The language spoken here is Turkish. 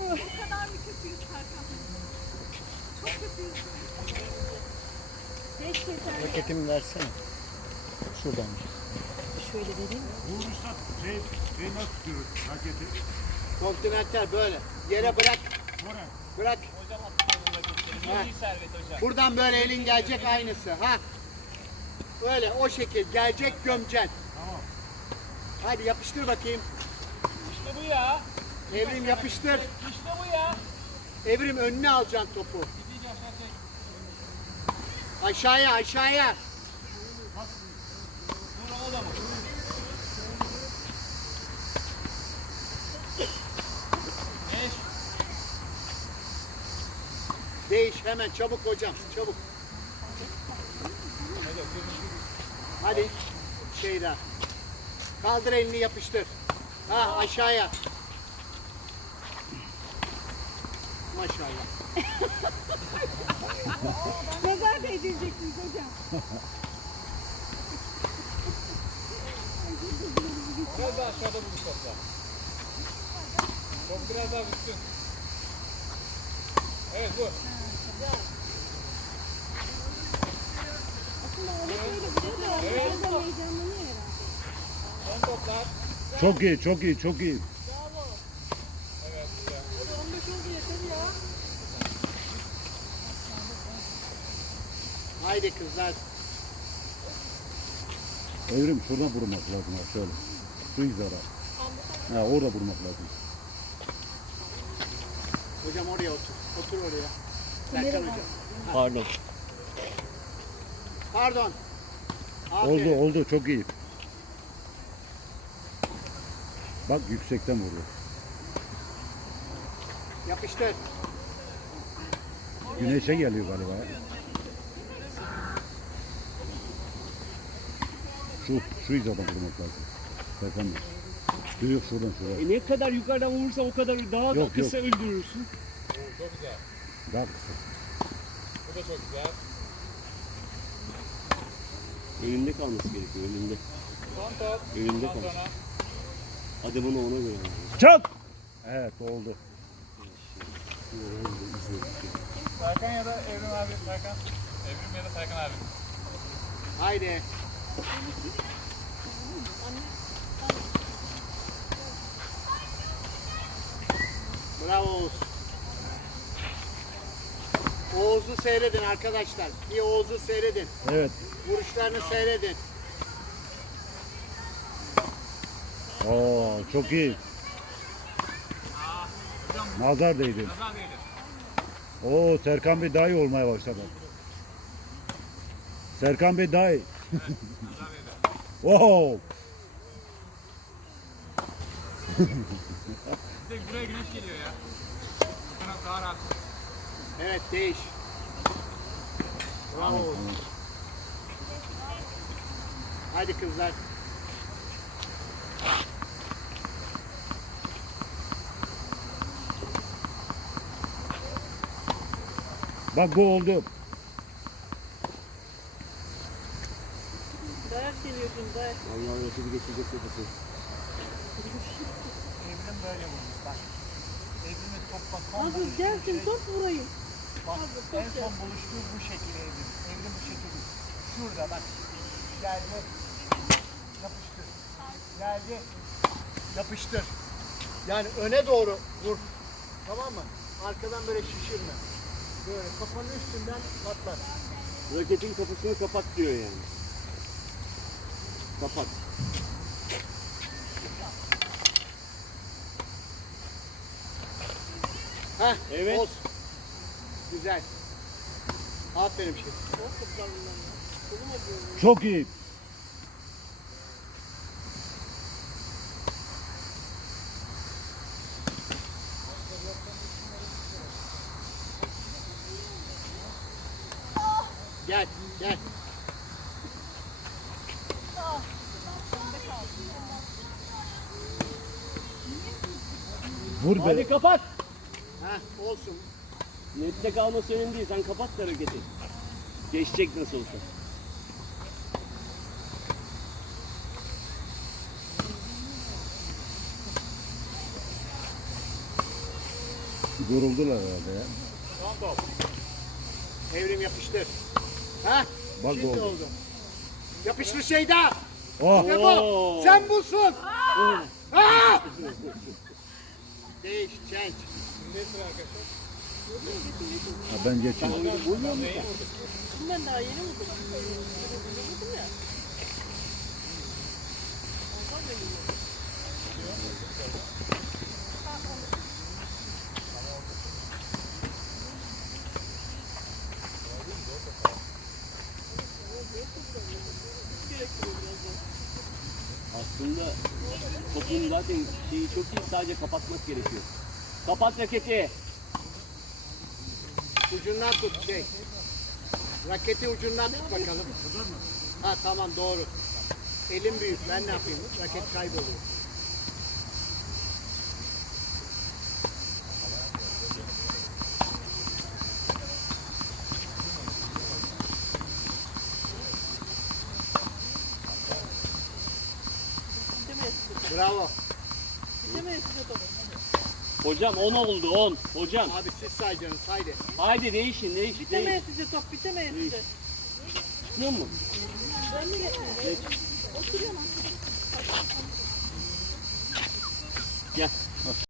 Bu kadar mı kötüyüz Serkan? Çok kötüyüz. Keşke sen Raketimi versene. Şuradan. şöyle vereyim. Vurursa şey, şey nasıl tutuyoruz raketi? Kontinental böyle. Yere bırak. Sonra Bırak. Ha. Buradan böyle elin gelecek aynısı. Ha. Böyle o şekil gelecek gömeceksin. tamam. Hadi yapıştır bakayım. İşte bu ya. Evrim yapıştır. İşte bu ya. Evrim önüne alacaksın topu. Aşağıya aşağıya. Değiş hemen çabuk hocam çabuk. Hadi şeyden. Kaldır elini yapıştır. Ha aşağıya. Maşallah. Nazar değdireceksiniz hocam. Biraz daha aşağıda topla. Top biraz daha vursun. Evet vur. Aslında öyle böyle Evet. biraz da heyecanlanıyor herhalde. Son toplar. Çok iyi, çok iyi, çok iyi. Haydi kızlar. Evrim şuradan vurmak lazım ha şöyle. Şu hizara. Ha orada vurmak lazım. Hocam oraya otur. Otur oraya. Serkan hocam. Pardon. Pardon. Oldu Aferin. oldu çok iyi. Bak yüksekten vuruyor. Yapıştır. Güneşe geliyor galiba. Şu, şu hizadan vurmak lazım. Serkan Bey. Yok şuradan şuraya. E ne kadar yukarıdan vurursa o kadar daha da Yok, kısa öldürürsün. Çok güzel. Daha kısa. Bu da çok güzel. Önünde kalması gerekiyor önünde. Son top. Önünde kal. sonra. Adımını ona göre. al. Çok! Evet oldu. Serkan ya da Evrim abi. Serkan. Evrim ya da Serkan abi. Haydi. Bravo Oğuz. Oğuz'u seyredin arkadaşlar. Bir Oğuz'u seyredin. Evet. Vuruşlarını seyredin. Oo çok iyi. Nazar değdi. Oo Serkan Bey daha iyi olmaya başladı. Serkan Bey daha iyi. Wow. De buraya güneş geliyor ya. Bu taraf daha rahat. Evet değiş. Bravo. Hadi kızlar. Bak bu oldu. Allah nasıl bir geçecek yapasın. Evrim böyle vurmuş bak. Evrim'e topla son Hazır gelsin top vurayım. Bak Hazır, en top son gelsin. buluştuğu bu şekil Evrim. Evrim bu şekil. Şurada bak. Geldi. Yapıştır. Geldi. Yapıştır. Yani öne doğru vur. Tamam mı? Arkadan böyle şişirme. Böyle kafanın üstünden patlat. Raketin kapısını kapat diyor yani. Kapat. Heh, Evet. olsun. Güzel. Aferin şey. Çok iyi. Gel, gel. Vur be. Hadi kapat. Heh, olsun. Nette kalması önemli değil. Sen kapat da hareketi. Geçecek nasıl olsa. Yoruldular herhalde ya. Son top. Evrim yapıştır. Ha? Bak Şimdi oldu. oldu. Yapıştır Şeyda. Oh. Ne bu? Oo. Sen busun. Ha! Değiş, change. Ha, ben geçeyim. Ben daha yeni vurdum. Vurdum ya. Aslında topun zaten şeyi çok iyi sadece kapatmak gerekiyor. Kapat raketi. Ucundan tut şey. Raketi ucundan tut bakalım. Ha tamam doğru. Elim büyük. Ben ne yapayım? Raket kayboluyor. Bravo. Hocam 10 oldu 10. Hocam Abi siz sayacaksınız. Haydi. haydi değişin değiş Bitemeye değiş. size top. Bitemeye size. Çıkıyor mu? Ben mi geçeyim? Oturuyorum. Gel.